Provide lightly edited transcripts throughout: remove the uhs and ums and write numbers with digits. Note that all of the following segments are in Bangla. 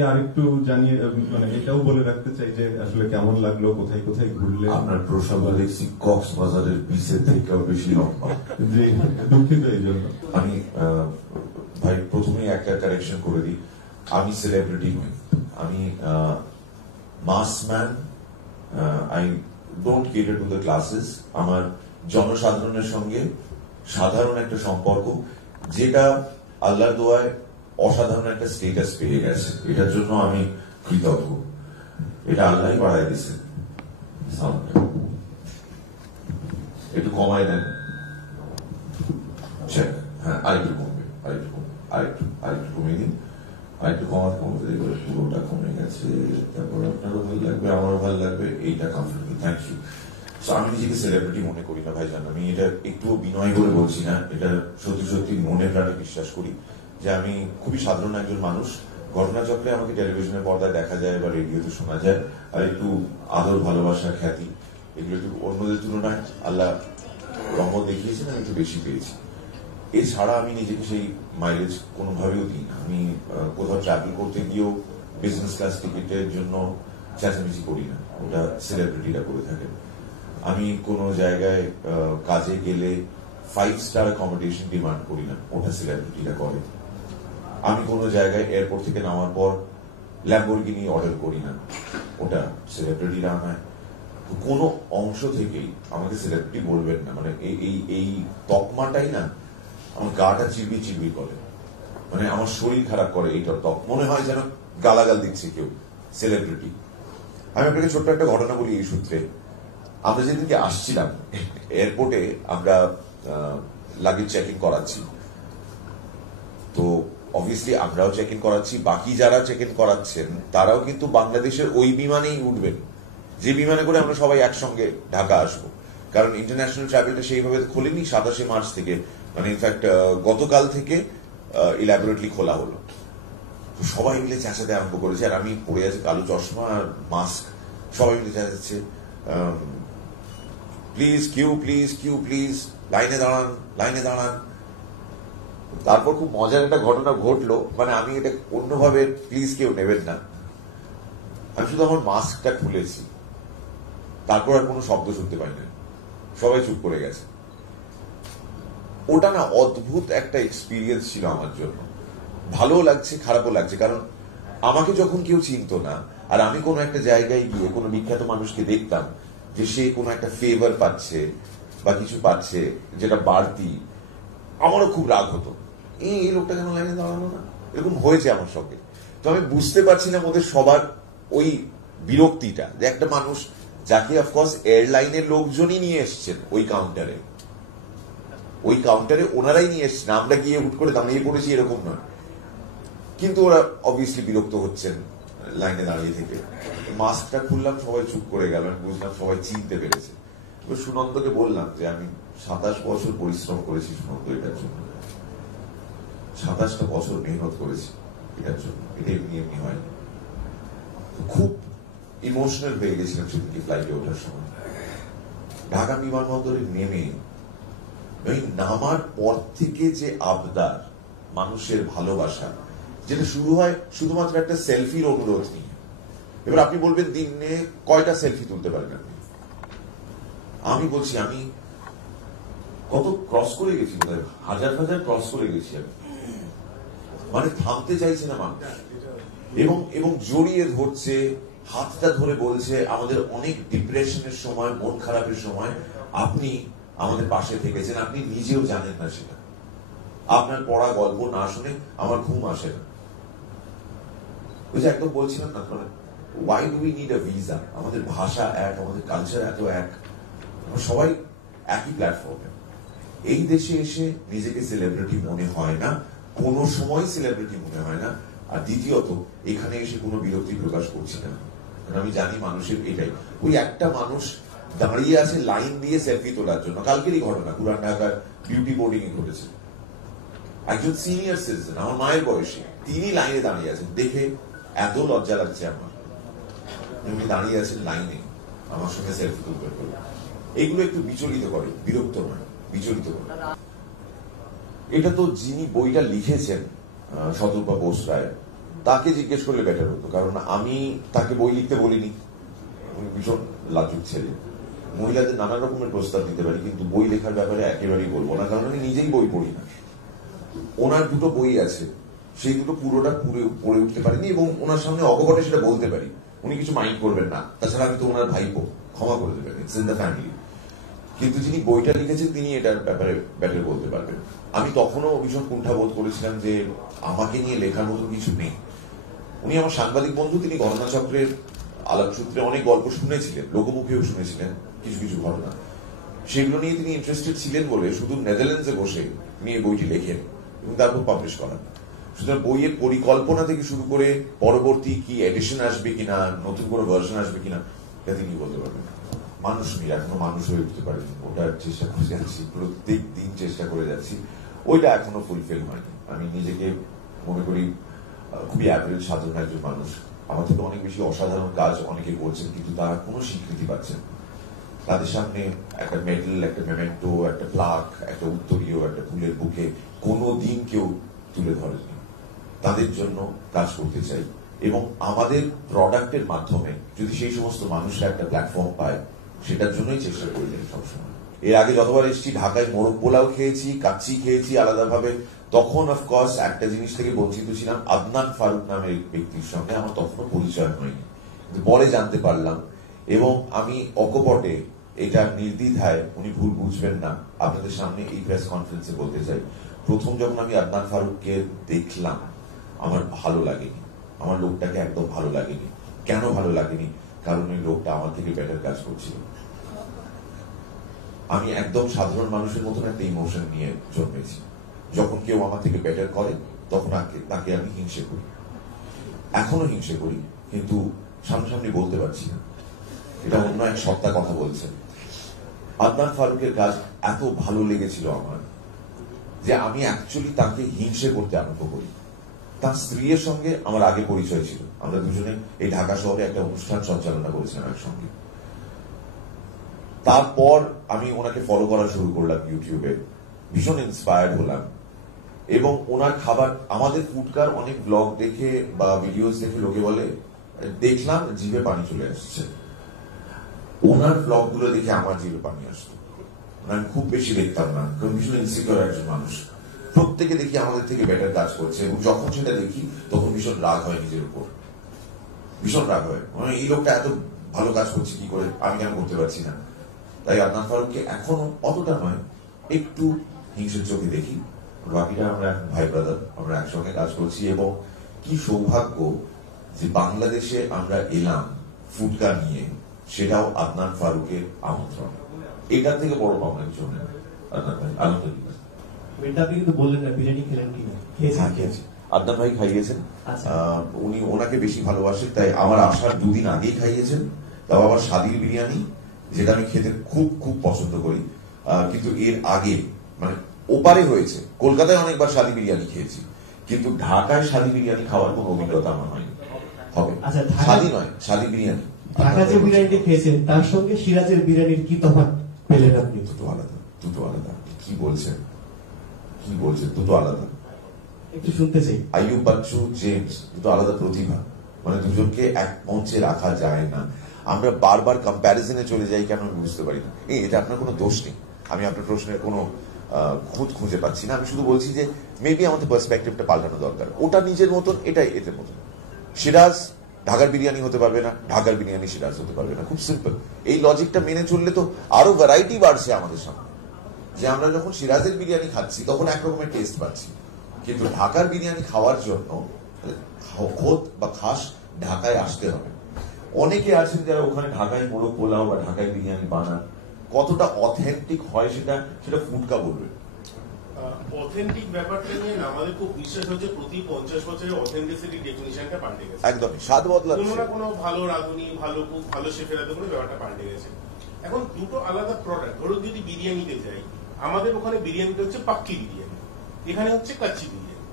আরেকটু জানিয়ে মানে এটাও বলে রাখতে চাই যে আসলে কেমন লাগলো, কোথায় কোথায় ঘুরলে। আপনার প্রসঙ্গ দেখছি কক্সবাজারের বিচের থেকেও বেশি লম্বা। জি, দুঃখিত এই জন্য। আমি ভাই প্রথমেই একটা কারেকশন করে দিই, আমি সেলিব্রিটি নই, আমি mass man. I don't cater to the classes. আমার জনসাধারণের সঙ্গে সাধারণ একটা সম্পর্ক, যেটা আল্লাহর দোয়ায় অসাধারণ একটা স্টেটাস পেয়ে গেছে। এটার জন্য আমি কৃতজ্ঞ। এটা আল্লাহ বাড়াই দিছে। একটু কমাই দেন। হ্যাঁ, আরেকটু কমবে, আরেকটু কমিয়ে দিন, আরেকটু কমাতে দেখবে পুরোটা কমে গেছে। তারপর আপনারও ভালো লাগবে, আমারও ভালো লাগবে। এইটা কমফোর্টেবল। Thank you. আমি নিজেকে সেলিব্রিটি মনে করি না ভাইজান, আমি এটা একটুও বিনয় করে বলছি না, এটা সত্যি সত্যি মনে প্রাণে বিশ্বাস করি যে আমি খুবই সাধারণ একজন মানুষ। ঘটনাচক্রে আমাকে টেলিভিশনের পর্দায় দেখা যায় বা রেডিওতে শোনা যায়, আর একটু আদর, ভালোবাসা, খ্যাতি, এগুলো একটু অন্যদের তুলনায় আল্লাহ রহমত দেখিয়েছেন, আমি একটু বেশি পেয়েছি। এছাড়া আমি নিজেকে সেই মাইলেজ কোনোভাবেও দিই না। আমি কোথাও ট্রাভেল করতে গিয়েও বিজনেস ক্লাস টিকিটের জন্য চেঁচামেচি করি না, ওটা সেলিব্রিটিরা করে থাকেন। আমি কোনো জায়গায় কাজে গেলে 5 স্টার অ্যাকোমোডেশন ডিমান্ড করি না, ওটা সেলিব্রিটিরা করে। আমি কোনো জায়গায় এয়ারপোর্ট থেকে নামার পর ল্যাম্বরগিনি অর্ডার করি না, ওটা সেলিব্রিটিরা আনায়। কোনো অংশ থেকেই আমাকে সেলিব্রিটি বলবেন না, মানে এই তকমাটাই না আমার গাটা চিবি চিবি করে, মানে আমার শরীর খারাপ করে। এইটার তক মনে হয় যেন গালাগাল দিচ্ছে কেউ, সেলিব্রিটি। আমি আপনাকে ছোট্ট একটা ঘটনা বলি এই সূত্রে। আমরা যেদিনকে আসছিলাম এয়ারপোর্টে, আমরা লাগেজ চেক ইন করাচ্ছি, তো অবভিয়াসলি আমরাও চেক ইন করাচ্ছি, বাকি যারা চেক ইন করাচ্ছেন তারাও কিন্তু বাংলাদেশের ওই বিমানেই উঠবেন যে বিমানে করে আমরা সবাই একসঙ্গে ঢাকা আসবো। কারণ ইন্টারন্যাশনাল ট্রাভেলটা সেইভাবে খোলেনি 27 মার্চ থেকে, মানে ইনফ্যাক্ট গতকাল থেকে ইলাবোরেটলি খোলা হলো। তো সবাই মিলে চেঁচাতে আরম্ভ করেছে, আর আমি পড়ে আছি কালো চশমা আর মাস্ক। সবাই মিলে চেঁচাচ্ছে, please queue, please queue, please লাইনে দাঁড়ান, লাইনে দাঁড়ান। তারপর খুব মজার একটা ঘটনা ঘটলো, মানে আমি এটা অন্যভাবে প্লিজ কেউ নেবেন না, আমি শুধু আমার মাস্কটা খুলেছি, তারপর আর কোনো শব্দ শুনতে পাই না, সবাই চুপ করে গেছে। ওটা না অদ্ভুত একটা এক্সপিরিয়েন্স ছিল আমার জন্য। ভালো লাগছে, খারাপও লাগছে, কারণ আমাকে যখন কেউ চিনতো না আর আমি কোনো একটা জায়গায় গিয়ে কোনো বিখ্যাত মানুষকে দেখতাম যে সে কোনো একটা ফেভার পাচ্ছে বা কিছু পাচ্ছে যেটা বাড়তি, আমারও খুব রাগ হতো। এই লোকটা কেন লাইনে দাঁড়ানো না, এরকম হয়েছে আমার সঙ্গে। তো আমি বুঝতে পারছিলাম ওদের সবার ওই বিরক্তিটা, যে একটা মানুষ যাকে অফকোর্স এয়ারলাইনের লোকজনই নিয়ে এসছেন ওই কাউন্টারে ওনারাই নিয়ে এসছেন, আমরা গিয়ে হুট করে দাঁড়িয়ে পড়েছি এরকম নয়, কিন্তু ওরা অবভিয়াসলি বিরক্ত হচ্ছেন লাইনে দাঁড়িয়ে থেকে। মাস্কটা খুললাম, সবাই চুপ করে গেল, আমি বুঝলাম সবাই চিনতে পেরেছে। সুনন্দকে বললাম যে আমি 27 বছর পরিশ্রম করেছি সুনন্দ এটার জন্য, 27টা বছর মেহনত করেছি এটার জন্য, এটা এমনি এমনি হয়। খুব ইমোশনাল হয়ে গেছিলাম সেদিনকে ফ্লাইটে ওঠার সময়। ঢাকা বিমানবন্দরে নেমে নামার পর থেকে যে আবদার, মানুষের ভালোবাসা, যেটা শুরু হয় শুধুমাত্র একটা সেলফির অনুরোধ নিয়ে। এবার আপনি বলবেন দিনে কয়টা সেলফি তুলতে পারেন আপনি? আমি বলছি আমি কত ক্রস করে গেছি, বোধহয় হাজার হাজার ক্রস করে গেছি আমি, মানে থামতে চাইছে না মানুষ, এবং জড়িয়ে ধরছে, হাতটা ধরে বলছে আমাদের অনেক ডিপ্রেশনের সময়, মন খারাপের সময় আপনি আমাদের পাশে থেকেছেন, আপনি নিজেও জানেন না সেটা। আপনার পড়া গল্প না শুনে আমার ঘুম আসে না। ওই যে একদম বলছিলাম না, মানে why do we need a visa? আমাদের ভাষা এক, আমাদের কালচার এত এক, সবাই একই প্ল্যাটফর্মে। এই দেশে এসে নিজেকে সেলিব্রিটি মনে হয় না, কোন সময় সেলিব্রিটি মনে হয় না। আর দ্বিতীয়ত এখানে এসে কোনো বিরক্তি প্রকাশ করছি না, কারণ আমি জানি মানুষের এটাই। ওই একটা মানুষ দাঁড়িয়ে আছে লাইন দিয়ে সেলফি তোলার জন্য, কালকেরই ঘটনা পুরান ঢাকার বিউটি বোর্ডিং এ ঘটেছে। একজন সিনিয়র সিটিজেন, আমার মায়ের বয়সী, তিনি লাইনে দাঁড়িয়ে আছেন, দেখে এত লজ্জা লাগছে আমার। উনি দাঁড়িয়ে আছেন লাইনে আমার সঙ্গে সেলফি তুলবেন বলে। এইগুলো একটু বিচলিত করে, বিরক্ত নয়, বিচলিত করে। এটা তো যিনি বইটা লিখেছেন শতরূপা বোস রায়, তাকে জিজ্ঞেস করলে বেটার হতো, কারণ আমি তাকে বই লিখতে বলিনি। উনি ভীষণ লাজুক ছেলে, মহিলাদের নানা রকমের প্রস্তাব দিতে পারি, কিন্তু বই লেখার ব্যাপারে একেবারেই বলবো না, কারণ আমি নিজেই বই পড়ি না। ওনার দুটো বই আছে, সেই দুটো পুরোটা পড়ে উঠতে পারিনি, এবং ওনার সামনে অকপটে সেটা বলতে পারি, উনি কিছু মাইন্ড করবেন না। তাছাড়া আমি তো ওনার ভাইপো, ক্ষমা করে দেবেন, ইটস ইন দ্য ফ্যামিলি। কিন্তু যিনি বইটা লিখেছেন তিনি এটার ব্যাপারে ব্যাটার বলতে পারবেন। আমি তখনও ভীষণ কুণ্ঠাবোধ করেছিলাম যে আমাকে নিয়ে লেখার মতো কিছু নেই। উনি আমার সাংবাদিক বন্ধু, তিনি ঘটনাচক্রের আলাপ সূত্রে অনেক গল্প শুনেছিলেন, লোকমুখেও শুনেছিলেন কিছু কিছু ঘটনা, সেগুলো নিয়ে তিনি ইন্টারেস্টেড ছিলেন বলে শুধু নেদারল্যান্ডসে বসে নিয়ে বইটি লেখেন এবং তারপর পাবলিশ করেন। সুতরাং বইয়ের পরিকল্পনা থেকে শুরু করে পরবর্তী কি এডিশন আসবে কিনা, নতুন কোনো ভার্সন আসবে কিনা, এটা তিনি বলতে পারবেন। মানুষ নেই, এখনো মানুষ হয়ে উঠতে পারেন, ওটার চেষ্টা করে যাচ্ছি, প্রত্যেক দিন চেষ্টা করে যাচ্ছি, ওইটা এখনো ফুলফিল হয়নি। আমি নিজেকে মনে করি খুবই অ্যাভারেজ সাধারণ একজন মানুষ। আমার থেকে অনেক বেশি অসাধারণ কাজ অনেকে করছেন, কিন্তু তারা কোনো স্বীকৃতি পাচ্ছেন। তাদের সামনে একটা মেডেল, একটা মেমেন্টো, একটা প্লাক, একটা উত্তরীয়, একটা ফুলের বুকে কোনো দিন কেউ তুলে ধরেনি। তাদের জন্য কাজ করতে চাই, এবং আমাদের প্রোডাক্টের মাধ্যমে যদি সেই সমস্ত মানুষরা একটা প্ল্যাটফর্ম পায়, সেটার জন্যই চেষ্টা করে যাই সবসময়। এর আগে যতবার এসেছি ঢাকায় মোরগ পোলাও খেয়েছি, কাচ্চি খেয়েছি আলাদাভাবে, তখন অফকোর্স একটা জিনিস থেকে বঞ্চিত ছিলাম, আদনান ফারুক নামের ব্যক্তির সঙ্গে আমার তখনও পরিচয় হয়নি, পরে জানতে পারলাম। এবং আমি অকপটে এটা নির্দ্বিধায়, উনি ভুল বুঝবেন না, আপনাদের সামনে এই প্রেস কনফারেন্সে বলতে চাই, প্রথম যখন আমি আদনান ফারুককে দেখলাম আমার ভালো লাগেনি, আমার লোকটাকে একদম ভালো লাগেনি। কেন ভালো লাগেনি? কারণ ওই লোকটা আমার থেকে বেটার কাজ করছিল। আমি একদম সাধারণ মানুষের মতন একটা ইমোশন নিয়ে জন্মেছি। যখন কেউ আমার থেকে বেটার করে তখন তাকে আমি হিংসে করি, এখনো হিংসে করি, কিন্তু সামনাসামনি বলতে পারছি না, এটা অন্য এক সত্তা কথা বলছে। আদনান ফারুকের কাজ এত ভালো লেগেছিল আমার যে আমি অ্যাকচুয়ালি তাকে হিংসে করতে আরম্ভ করি। তার স্ত্রীর সঙ্গে আমার আগে পরিচয় ছিল, আমরা দুজনে এই ঢাকা শহরে একটা অনুষ্ঠান সঞ্চালনা করেছিলাম একসঙ্গে। তারপর আমি ওনাকে ফলো করা শুরু করলাম ইউটিউবে, ভীষণ ইন্সপায়ার্ড হলাম, এবং ওনার খাবার, আমাদের ফুডকার অনেক ব্লগ দেখে বা ভিডিওস দেখে লোকে বলে, দেখলাম জিভে পানি চলে আসছে। ওনার ব্লগ গুলো দেখে আমার জিভে পানি আসতো। আমি খুব বেশি দেখতাম না, কারণ ভীষণ ইনসিকিউর একজন মানুষ। প্রত্যেকে দেখি আমাদের থেকে বেটার কাজ করছে, এবং যখন সেটা দেখি তখন ভীষণ রাগ হয় নিজের উপর, ভীষণ রাগ হয়, মানে এই লোকটা এত ভালো কাজ করছে কি করে, আমি কেন করতে পারছি না। তাই আদনান ফারুককে এখনো অতটা নয়, একটু হিংসের চোখে দেখি। বাকিটা আমরা ভাই ব্রাদার, আমরা একসঙ্গে কাজ করছি, এবং কি সৌভাগ্য যে বাংলাদেশে আমরা এলাম ফুডকার নিয়ে, সেটাও আদনান ফারুকের আমন্ত্রণ। এটার থেকে বড় পাওনা কিছু নেই। আদনান ভাই আলহামদুলিল্লাহ। আপনি কিন্তু বললেন না বিরিয়ানি খেলেন কিনা? খেয়েছি, আদনান ভাই খাইয়েছেন, উনি ওনাকে বেশি ভালোবাসেন, তাই আমার আসার দুদিন আগেই খাইয়েছেন। তাও আবার স্বাদির বিরিয়ানি, যেটা আমি খেতে খুব খুব পছন্দ করি। কিন্তু এর আগে মানে ওপারে হয়েছে, কলকাতায় অনেকবার স্বাদি বিরিয়ানি খেয়েছি, কিন্তু ঢাকায় স্বাদি বিরিয়ানি খাওয়ার কোনো অভিজ্ঞতা আমার হয়নি। হবে স্বাদি নয়, স্বাদি বিরিয়ানি। ঢাকা যে বিরিয়ানিটা খেয়েছেন তার সঙ্গে সিরাজের বিরিয়ানির কি তফাৎ পেলেন আপনি? দুটো আলাদা, দুটো আলাদা। কি বলছেন, কি বলছেন? দুটো আলাদা, একটু শুনতে চাই। আইয়ুব বাচ্চু, জেমস, দুটো আলাদা প্রতিভা, মানে দুজনকে এক মঞ্চে রাখা যায় না। আমরা বারবার কম্প্যারিজনে চলে যাই, কেন আমি বুঝতে পারি না। এটা আপনার কোনো দোষ নেই, আমি আপনার প্রশ্নের কোনো খুঁত খুঁজে পাচ্ছি না। আমি শুধু বলছি যে মেবি আমাদের পার্সপেক্টিভটা পাল্টানো দরকার। ওটা নিজের মতন, এটাই এদের মতন। সিরাজ ঢাকার বিরিয়ানি হতে পারবে না, ঢাকার বিরিয়ানি সিরাজ হতে পারবে না, খুব সিম্পল। এই লজিকটা মেনে চললে তো আরো ভ্যারাইটি বাড়ছে আমাদের সামনে, যে আমরা যখন সিরাজের বিরিয়ানি খাচ্ছি তখন একরকমের টেস্ট পাচ্ছি, কিন্তু ঢাকার বিরিয়ানি খাওয়ার জন্য খোদ বা খাস ঢাকায় আসতে হবে। অনেকে আছেন যারা ওখানে ঢাকায় মোরগ পোলাও বা ঢাকায় বিরিয়ানি বানান, কতটা অথেন্টিক হয় সেটা ফুডকা বলবে। অথেন্টিক ব্যাপারটা নিয়ে আমাদের খুব বিশ্বাস হচ্ছে প্রতি 50 বছরে অথেন্টিসিটি ডেফিনিশনটা পাল্টে গেছে। একদম স্বাদ বদলাচ্ছে, কোনো না কোনো ভালো রাঁধুনি, ভালো কুক, ভালো শেফের হাতে করে ব্যাপারটা পাল্টে গেছে। এখন দুটো আলাদা প্রোডাক্ট। ধরুন যদি বিরিয়ানিতে যাই, আমাদের ওখানে বিরিয়ানিটা হচ্ছে পাক্কি বিরিয়ানি, এখানে হচ্ছে কাচ্চি বিরিয়ানি।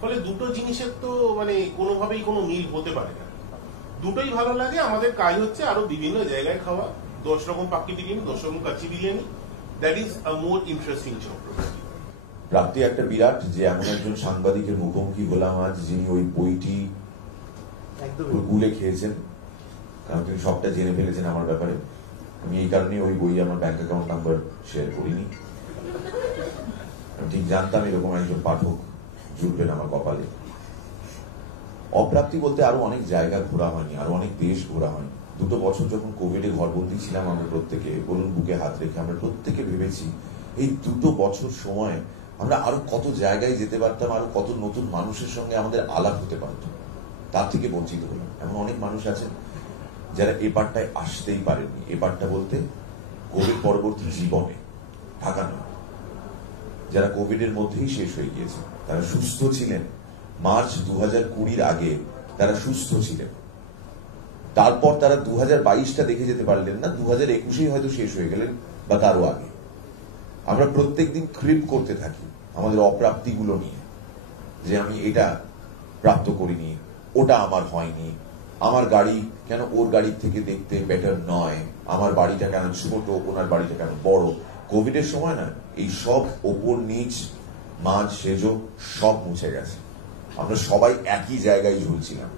ফলে দুটো জিনিসের তো মানে কোনোভাবেই কোনো মিল হতে পারে না। দুটোই ভালো লাগে। আমাদের কাজ হচ্ছে আরো বিভিন্ন জায়গায় খাওয়া, 10 রকম পাক্কি বিরিয়ানি, 10 রকম kacchi biryani. That is a more interesting job. প্রাপ্তি একটা বিরাট, যে এমন একজন সাংবাদিকের মুখোমুখি হলাম আজ, যিনি ওই বইটি একদমই। গুলে খেয়েছেন, কারণ তিনি সবটা জেনে ফেলেছেন আমার ব্যাপারে। আমি এই কারণে ওই বই আমার ব্যাংক অ্যাকাউন্ট নাম্বার শেয়ার করিনি। আমি ঠিক জানতাম এরকম একজন পাঠক জুটবেন আমার কপালে। অপ্রাপ্তি বলতে আরো অনেক জায়গা ঘোরা হয়নি, আরো অনেক দেশ ঘোরা হয়নি। 2 বছর যখন কোভিডে ঘরবন্দি ছিলাম আমরা প্রত্যেকে, বলুন বুকে হাত রেখে আমরা প্রত্যেকে ভেবেছি এই 2 বছর সময় আমরা আরো কত জায়গায় যেতে পারতাম, আরো কত নতুন মানুষের সঙ্গে আমাদের আলাপ হতে পারত। তার থেকে বঞ্চিত হলাম। এমন অনেক মানুষ আছেন যারা এ পারটায় আসতেই পারেননি। এ পারটা বলতে কোভিড পরবর্তী জীবনে, ঢাকা নয়, যারা কোভিডের মধ্যেই শেষ হয়ে গিয়েছে, তারা সুস্থ ছিলেন। মার্চ 2020 আগে তারা সুস্থ ছিলেন। তারপর তারা 2022টা দেখে যেতে পারলেন না, 2021 হয়তো শেষ হয়ে গেলেন বা তারও আগে। আমরা প্রত্যেকদিন ক্রিপ করতে থাকি আমাদের অপ্রাপ্তিগুলো নিয়ে, যে আমি এটা প্রাপ্ত করিনি, ওটা আমার হয়নি, আমার গাড়ি কেন ওর গাড়ির থেকে দেখতে বেটার নয়, আমার বাড়িটা কেন ছোট, ওনার বাড়িটা কেন বড়। কোভিডের সময় না এই সব ওপর নিচ মাঝ সেজো সব মুছে গেছে। আমরা সবাই একই জায়গায় ঝুলছিলাম।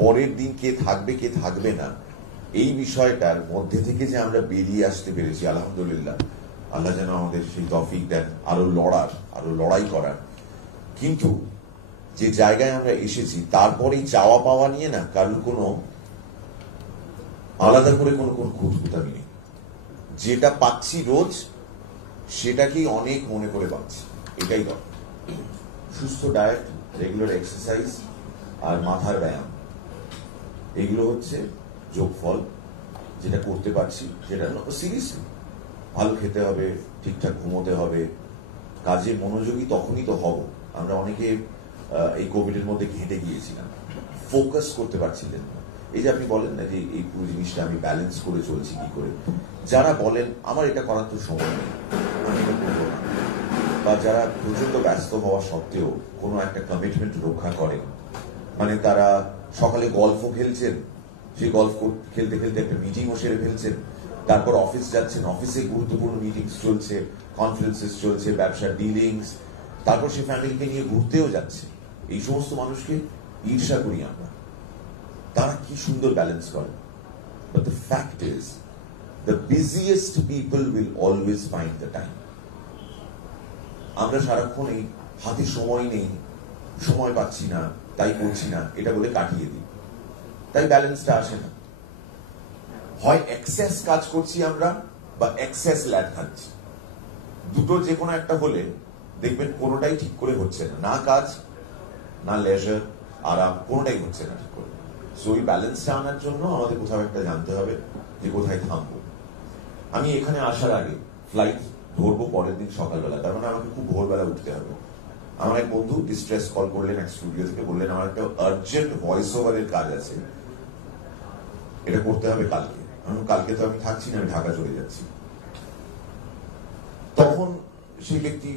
পরের দিন কে থাকবে কে থাকবে না এই বিষয়টার মধ্যে থেকে যে আমরা বেরিয়ে আসতে পেরেছি, আলহামদুলিল্লাহ। আল্লাহ যেন আমাদের সেই তৌফিক দেন আরো লড়ার, আরো লড়াই করার। কিন্তু যে জায়গায় আমরা এসেছি তারপরেই চাওয়া পাওয়া নিয়ে না কারণ কোনো আলাদা করে কোনো খুঁতখুঁতামি নেই। যেটা পাচ্ছি রোজ সেটাকেই অনেক মনে করে পাচ্ছি, এটাই দরকার। সুস্থ ডায়েট, রেগুলার এক্সারসাইজ আর মাথার ব্যায়াম, এগুলো হচ্ছে যোগফল। যেটা করতে পারছি সেটা সিরিয়াসলি ভালো খেতে হবে, ঠিকঠাক ঘুমোতে হবে, কাজে মনোযোগী তখনই তো হব। আমরা অনেকে এই কোভিডের মধ্যে ঘেঁটে গিয়েছিলাম, ফোকাস করতে পারছিলেন না। এই যে আপনি বলেন না যে এই পুরো জিনিসটা আমি ব্যালেন্স করে চলছি কি করে, যারা বলেন আমার এটা করার তো সময় নেই, আমি এটা করবো না, বা যারা প্রচন্ড ব্যস্ত হওয়া সত্ত্বেও কোনো একটা কমিটমেন্ট রক্ষা করেন, মানে তারা সকালে গল্ফও খেলছেন, সেই গল্ফ খেলতে খেলতে একটা মিটিংও সেরে ফেলছেন, তারপর অফিস যাচ্ছেন, অফিসে গুরুত্বপূর্ণ মিটিংস চলছে, কনফারেন্সেস চলছে, ব্যবসার ডিলিংস, তারপর সে ফ্যামিলিকে নিয়ে ঘুরতেও যাচ্ছে। এই সমস্ত মানুষকে ঈর্ষা করি আমরা, তারা কি সুন্দর ব্যালেন্স করে। But the fact is, the busiest people will always find the time. আমরা সারাক্ষণ এই হাতে সময় নেই, সময় পাচ্ছি না, তাই করছি না, এটা বলে কাটিয়ে দিই, তাই ব্যালেন্সটা আসে না। হয় এক্সেস কাজ করছি আমরা বা এক্সেস ল্যাড খাচ্ছি, দুটো যে কোনো একটা হলে দেখবেন কোনোটাই ঠিক করে হচ্ছে না, না কাজ না লেজার আরাম, কোনোটাই হচ্ছে না ঠিক করে। সো ওই ব্যালেন্সটা আনার জন্য আমাদের কোথাও একটা জানতে হবে যে কোথায় থামবো। আমি এখানে আসার আগে ফ্লাইট ধরবো পরের দিন সকালবেলা, তার মানে আমাকে খুব ভোরবেলা উঠতে হবে। আমার এক বন্ধু ডিস্ট্রেস কল করলেন এক স্টুডিও থেকে, বললেন আমার একটা আর্জেন্ট ভয়েস ওভারের কাজ আছে, এটা করতে হবে কালকে। কালকে তো আমি থাকছি না, আমি ঢাকা চলে যাচ্ছি। তখন সেই ব্যক্তি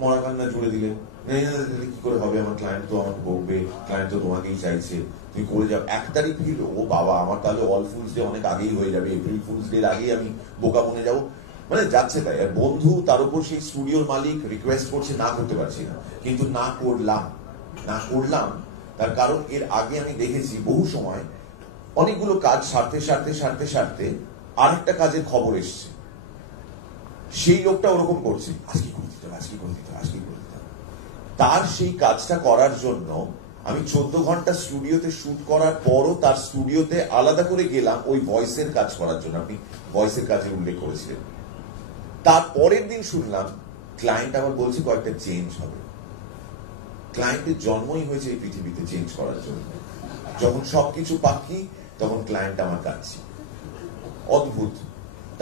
মরা কান্না জুড়ে দিলেন, কি করে হবে, আমার ক্লায়েন্ট তো আমাকে বকবে, ক্লায়েন্ট তো তোমাকেই চাইছে, তুমি করে যাও। 1 তারিখ ফিরল, ও বাবা আমার তাহলে অল ফুলস ডে অনেক আগেই হয়ে যাবে, এপ্রিল ফুলস ডে আগেই আমি বোকা বনে যাবো, মানে যাচ্ছে তাই। আর বন্ধু তার উপর সেই স্টুডিওর মালিক রিকোয়েস্ট করছে, না করতে পারছি না, কিন্তু না করলাম। তার কারণ এর আগে আমি দেখেছি বহু সময় অনেকগুলো কাজ সারতে আরেকটা কাজের খবর এসছে, সেই লোকটা ওরকম করছে, আজকে করে দিতে হবে। তার সেই কাজটা করার জন্য আমি 14 ঘন্টা স্টুডিওতে শুট করার পরও তার স্টুডিওতে আলাদা করে গেলাম ওই ভয়েসের কাজ করার জন্য। আপনি ভয়েসের কাজে উল্লেখ করেছিলেন। তার পরের দিন শুনলাম ক্লায়েন্ট আবার বলছে কয়েকটা চেঞ্জ হবে। ক্লায়েন্টের জন্মই হয়েছে এই পৃথিবীতে চেঞ্জ করার জন্য। যখন সবকিছু বাকি তখন ক্লায়েন্ট আমার কাছে। অদ্ভুত।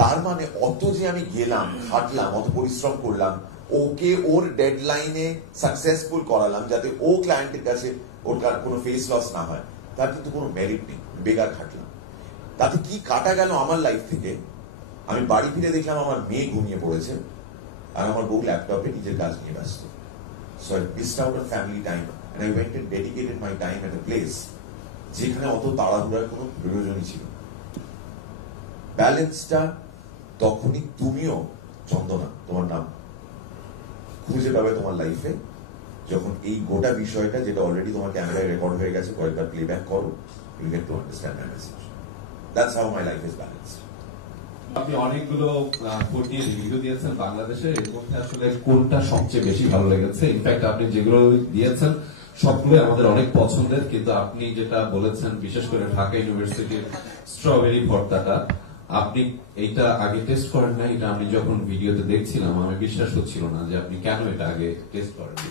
তার মানে অত যে আমি গেলাম, খাটলাম, অত পরিশ্রম করলাম, ওকে ওর ডেডলাইনে সাকসেসফুল করালাম যাতে ও ক্লায়েন্টের কাছে ওর কোনো ফেস লস না হয়, তার কিন্তু কোনো মেরিট নেই, বেকার খাটলাম। তাতে কি কাটা গেল আমার লাইফ থেকে। আমি বাড়ি ফিরে দেখলাম আমার মেয়ে ঘুমিয়ে পড়েছে আর আমার বউ ল্যাপটপে নিজের কাজ নিয়ে ব্যস্ত। So I missed out on family time and I went and dedicated my time at a place যেখানে অত তাড়াহুড়ার কোনো প্রয়োজনই ছিল। ব্যালেন্সটা তখনই তুমিও, চন্দনা তোমার নাম, খুঁজে পাবে তোমার লাইফে, যখন এই গোটা বিষয়টা যেটা অলরেডি তোমার ক্যামেরায় রেকর্ড হয়ে গেছে কয়েকবার প্লেব্যাক করো, you get to understand my message. That's how my life is balanced. আপনি অনেকগুলো ফুটিয়ে রিভিউ দিয়েছেন বাংলাদেশে, এর মধ্যে আসলে কোনটা সবচেয়ে বেশি ভালো লেগেছে? ইনফ্যাক্ট আপনি যেগুলো দিয়েছেন সবগুলো আমাদের অনেক পছন্দের, কিন্তু আপনি যেটা বলেছেন বিশেষ করে ঢাকা ইউনিভার্সিটির স্ট্রবেরি ভর্তাটা, আপনি এইটা আগে টেস্ট করেন না, এটা আমি যখন ভিডিওতে দেখছিলাম আমি বিশ্বাস হচ্ছিল না যে আপনি কেন এটা আগে টেস্ট করেননি।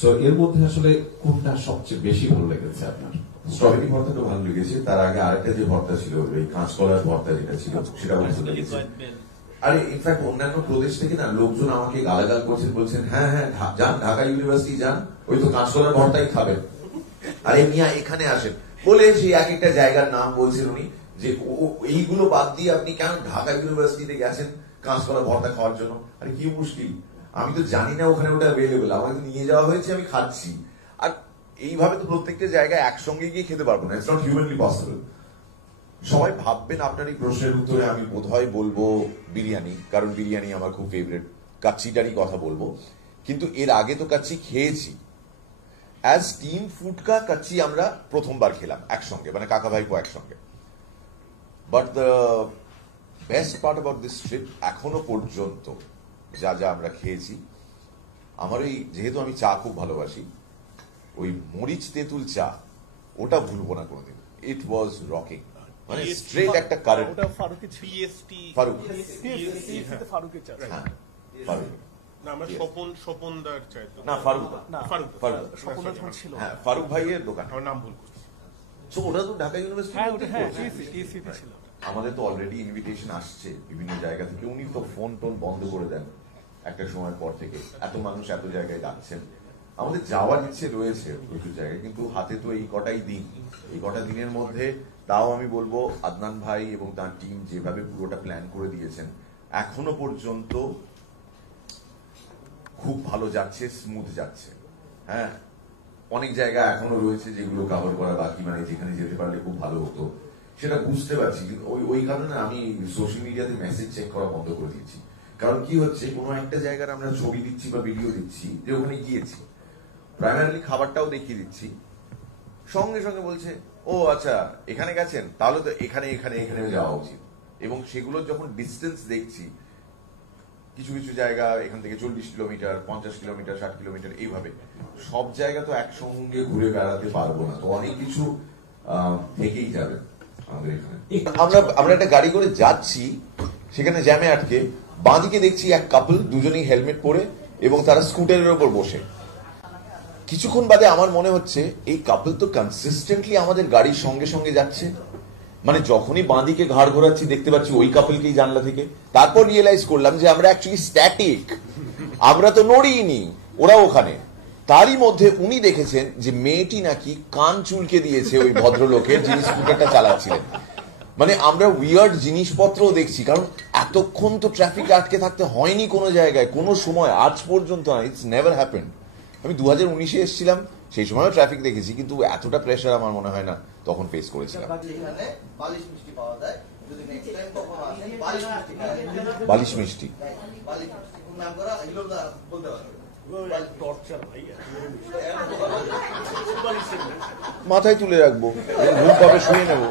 সো এর মধ্যে আসলে কোনটা সবচেয়ে বেশি ভালো লেগেছে আপনার? স্ট্রবেরি ভর্তাটা ভালো লেগেছে, তার আগে আরেকটা যে ভর্তা ছিল ওই কাঁচকলার ভর্তা যেটা ছিল সেটা ভালো লেগেছে। আরে ইনফ্যাক্ট অন্যান্য প্রদেশ থেকে না লোকজন আমাকে গালাগাল করছেন, বলছেন হ্যাঁ হ্যাঁ যান ঢাকা ইউনিভার্সিটি যান, ওই তো কাঁচকলার ভর্তাই খাবেন, আরে মিয়া এখানে আসেন বলে সেই এক একটা জায়গার নাম বলছেন উনি, যে এইগুলো বাদ দিয়ে আপনি কেন ঢাকা ইউনিভার্সিটিতে গেছেন কাঁচকলা ভর্তা খাওয়ার জন্য। আরে কি মুশকিল, আমি তো জানি না ওখানে ওটা অ্যাভেলেবেল, আমাকে নিয়ে যাওয়া হয়েছে, আমি খাচ্ছি। আর এইভাবে তো প্রত্যেকটা জায়গায় একসঙ্গে গিয়ে খেতে পারবো না, ইটস নট হিউম্যানলি পসিবল। সবাই ভাববেন আপনার এই প্রশ্নের উত্তরে আমি বোধহয় বলবো বিরিয়ানি, কারণ বিরিয়ানি আমার খুব ফেভারিট, কাচ্চিটারই কথা বলবো। কিন্তু এর আগে তো কাচ্চি খেয়েছি, অ্যাজ টিম ফুডকা কাচ্চি আমরা প্রথমবার খেলাম একসঙ্গে, মানে কাকা ভাইপো একসঙ্গে। But the best part about this trip এখনো পর্যন্ত যা যা আমরা খেয়েছি, আমার ওই যেহেতু আমি চা খুব ভালোবাসি, ওই মরিচ তেঁতুল চা ওটা ভুলবো না কোনোদিন। ইট ওয়াজ রকিং, মানে স্ট্রেট একটা কারেন্ট। ফারুক, হ্যাঁ ফারুক না, আমরা স্বপনদার চাই তো। না ফারুক, ফারুক ছিল, হ্যাঁ ফারুক ভাইয়ের দোকান, আমার নাম ভুল করছি। তো ওটা তো ঢাকা ইউনিভার্সিটি। ছিল। আমাদের তো অলরেডি ইনভিটেশন আসছে বিভিন্ন জায়গা থেকে, উনি তো ফোন টোন বন্ধ করে দেন একটা সময়ের পর থেকে, এত মানুষ এত জায়গায় যাচ্ছেন, আমাদের যাওয়ার ইচ্ছে রয়েছে প্রচুর জায়গায়, কিন্তু হাতে তো এই কটাই দিন, এই কটা দিনের মধ্যে তাও আমি বলবো আদনান ভাই এবং তার টিম যেভাবে পুরোটা প্ল্যান করে দিয়েছেন এখনো পর্যন্ত খুব ভালো যাচ্ছে, স্মুথ যাচ্ছে। হ্যাঁ অনেক জায়গা এখনো রয়েছে যেগুলো কভার করা বাকি, মানে যেখানে যেতে পারলে খুব ভালো হতো সেটা বুঝতে পারছি, কিন্তু ওই কারণে আমি সোশ্যাল মিডিয়াতে মেসেজ চেক করা বন্ধ করে দিচ্ছি। কারণ কি হচ্ছে, কোনো একটা জায়গার আমরা ছবি দিচ্ছি বা ভিডিও দিচ্ছি যে ওখানে গিয়েছি, প্রাইমারিলি খাবারটাও দেখিয়ে দিচ্ছি, সঙ্গে সঙ্গে বলছে ও আচ্ছা এখানে গেছেন, তাহলে তো এখানে এখানে এখানে যাওয়া উচিত। এবং সেগুলোর যখন ডিস্টেন্স দেখছি, কিছু কিছু জায়গা এখান থেকে 40 কিলোমিটার, 50 কিলোমিটার, 60 কিলোমিটার, এইভাবে সব জায়গা তো একসঙ্গে ঘুরে বেড়াতে পারবো না, তো অনেক কিছু থেকেই যাবে আমাদের এখানে। আমরা একটা গাড়ি করে যাচ্ছি, সেখানে জ্যামে আটকে বাঁদিকে দেখছি এক কাপল, দুজনেই হেলমেট পরে এবং তারা স্কুটারের ওপর বসে। কিছুক্ষণ বাদে আমার মনে হচ্ছে এই কাপল তো কনসিস্টেন্টলি আমাদের গাড়ির সঙ্গে সঙ্গে যাচ্ছে, মানে যখনই বাঁদিকে ঘাড় ঘোরাচ্ছি দেখতে পাচ্ছি ওই কাপলকেই জানলা থেকে। তারপর রিয়েলাইজ করলাম যে আমরা অ্যাকচুয়ালি স্ট্যাটিক, আমরা তো নড়িনি, ওরা ওখানে। তারই মধ্যে উনি দেখেছেন যে মেয়েটি নাকি কান চুলকে দিয়েছে ওই ভদ্রলোকের, যিনি স্কুটারটা চালাচ্ছিলেন। মানে আমরা উইয়ার্ড জিনিসপত্রও দেখছি, কারণ এতক্ষণ তো ট্রাফিকে আটকে থাকতে হয়নি কোনো জায়গায়, কোনো সময় আজ পর্যন্ত না, ইটস নেভার হ্যাপেন্ড। আমি 2019-এ এসেছিলাম, সেই সময়ও ট্রাফিক দেখেছি, কিন্তু এতটা প্রেশার আমার মনে হয় না তখন ফেস করেছিলাম। বালিশ মিষ্টি মাথায় তুলে রাখবো, ঘুম পাবে শুয়ে নেবো।